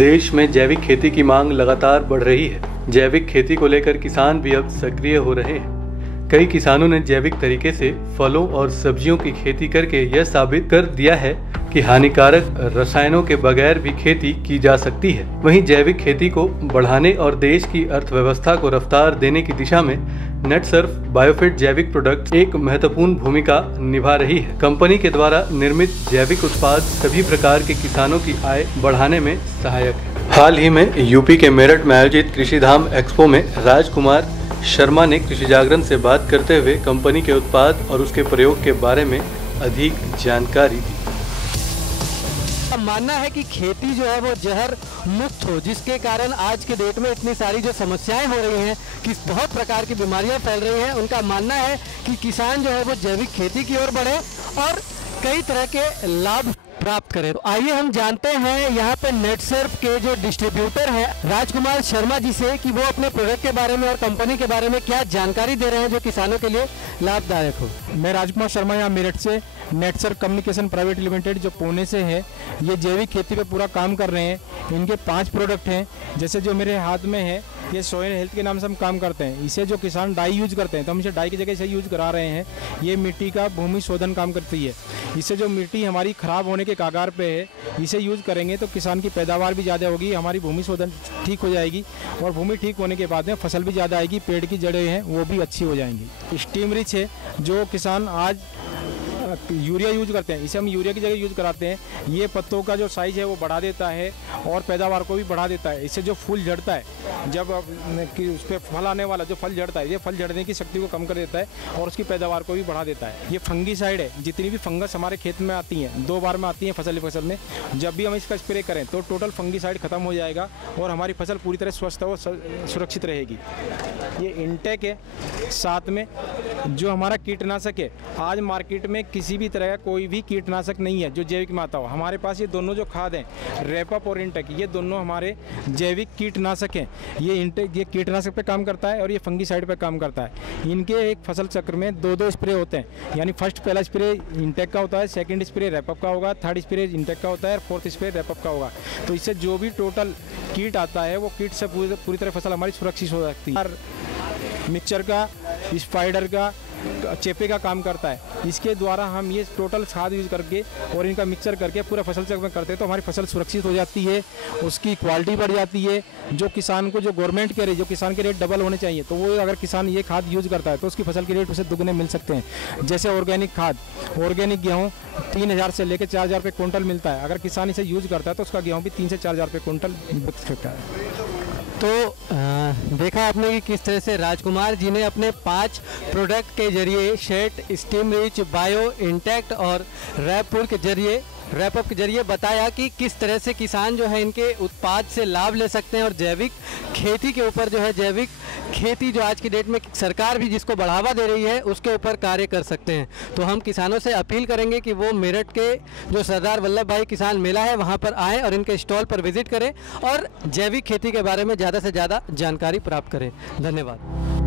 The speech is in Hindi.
देश में जैविक खेती की मांग लगातार बढ़ रही है। जैविक खेती को लेकर किसान भी अब सक्रिय हो रहे हैं। कई किसानों ने जैविक तरीके से फलों और सब्जियों की खेती करके यह साबित कर दिया है कि हानिकारक रसायनों के बगैर भी खेती की जा सकती है। वहीं जैविक खेती को बढ़ाने और देश की अर्थव्यवस्था को रफ्तार देने की दिशा में नेटसर्फ बायोफिट जैविक प्रोडक्ट एक महत्वपूर्ण भूमिका निभा रही है। कंपनी के द्वारा निर्मित जैविक उत्पाद सभी प्रकार के किसानों की आय बढ़ाने में सहायक है। हाल ही में यूपी के मेरठ में आयोजित कृषि धाम एक्सपो में राजकुमार शर्मा ने कृषि जागरण से बात करते हुए कंपनी के उत्पाद और उसके प्रयोग के बारे में अधिक जानकारी दी। मानना है कि खेती जो है वो जहर मुक्त हो, जिसके कारण आज के डेट में इतनी सारी जो समस्याएं हो रही हैं कि बहुत प्रकार की बीमारियां फैल रही हैं। उनका मानना है कि किसान जो है वो जैविक खेती की ओर बढ़े और कई तरह के लाभ प्राप्त करें। तो आइए हम जानते हैं यहाँ पे नेटसर्फ के जो डिस्ट्रीब्यूटर हैं राजकुमार शर्मा जी से कि वो अपने प्रोडक्ट के बारे में और कंपनी के बारे में क्या जानकारी दे रहे हैं जो किसानों के लिए लाभदायक हो। मैं राजकुमार शर्मा यहाँ मेरठ से नेटसर्फ कम्युनिकेशन प्राइवेट लिमिटेड जो पुणे से है, ये जैविक खेती पे पूरा काम कर रहे हैं। इनके 5 प्रोडक्ट हैं। जैसे जो मेरे हाथ में है ये सोयल हेल्थ के नाम से हम काम करते हैं। इसे जो किसान डाई यूज करते हैं तो हम इसे डाई की जगह इसे यूज करा रहे हैं। ये मिट्टी का भूमि शोधन काम करती है। इससे जो मिट्टी हमारी खराब होने के कागार पे है, इसे यूज करेंगे तो किसान की पैदावार भी ज़्यादा होगी, हमारी भूमि शोधन ठीक हो जाएगी और भूमि ठीक होने के बाद में फसल भी ज़्यादा आएगी, पेड़ की जड़ें हैं वो भी अच्छी हो जाएंगी। स्टीम रिच है, जो किसान आज यूरिया यूज करते हैं, इसे हम यूरिया की जगह यूज कराते हैं। ये पत्तों का जो साइज है वो बढ़ा देता है और पैदावार को भी बढ़ा देता है। इससे जो फूल झड़ता है, जब उस पर फल आने वाला जो फल झड़ता है, ये फल झड़ने की शक्ति को कम कर देता है और उसकी पैदावार को भी बढ़ा देता है। ये फंगीसाइड है। जितनी भी फंगस हमारे खेत में आती हैं, 2 बार में आती हैं फसल में, जब भी हम इसका स्प्रे करें तो टोटल फंगीसाइड खत्म हो जाएगा और हमारी फसल पूरी तरह स्वस्थ और सुरक्षित रहेगी। ये इंटेक है। साथ में जो हमारा कीटनाशक है, आज मार्केट में किसी भी तरह का कोई भी कीटनाशक नहीं है जो जैविक में आता हो। हमारे पास ये दोनों जो खाद हैं, रैपअप और इंटेक, ये दोनों हमारे जैविक कीटनाशक हैं। ये इंटेक ये कीटनाशक पे काम करता है और ये फंगीसाइड पे काम करता है। इनके एक फसल चक्र में 2-2 स्प्रे होते हैं, यानी पहला स्प्रे इंटेक का होता है, सेकंड स्प्रे रैपअप का होगा, थर्ड स्प्रे इंटेक का होता है और फोर्थ स्प्रे रैपअप का होगा। तो इससे जो भी टोटल कीट आता है वो कीट से पूरी तरह फसल हमारी सुरक्षित हो सकती है। मिक्सचर का, स्पाइडर का, चेपे का काम करता है। इसके द्वारा हम ये टोटल खाद यूज करके और इनका मिक्सचर करके पूरा फसल चक्र में करते हैं तो हमारी फसल सुरक्षित हो जाती है, उसकी क्वालिटी बढ़ जाती है। जो किसान को जो गवर्नमेंट के रेट, जो किसान के रेट डबल होने चाहिए, तो वो अगर किसान ये खाद यूज करता है तो उसकी फसल के रेट उसे दुगने मिल सकते हैं। जैसे ऑर्गेनिक खाद, ऑर्गेनिक गेहूँ 3000 से लेकर 4000 रुपये क्विंटल मिलता है। अगर किसान इसे यूज करता है तो उसका गेहूँ भी 3 से 4000 रुपये क्विंटल बिक सकता है। तो देखा आपने कि किस तरह से राजकुमार जी ने अपने 5 प्रोडक्ट के जरिए शेट, स्टीम रिच, बायो, इंटैक्ट और रैपअप के जरिए बताया कि किस तरह से किसान जो है इनके उत्पाद से लाभ ले सकते हैं और जैविक खेती के ऊपर जो है, जैविक खेती जो आज की डेट में सरकार भी जिसको बढ़ावा दे रही है उसके ऊपर कार्य कर सकते हैं। तो हम किसानों से अपील करेंगे कि वो मेरठ के जो सरदार वल्लभ भाई किसान मेला है वहाँ पर आएँ और इनके स्टॉल पर विजिट करें और जैविक खेती के बारे में ज़्यादा से ज़्यादा जानकारी प्राप्त करें। धन्यवाद।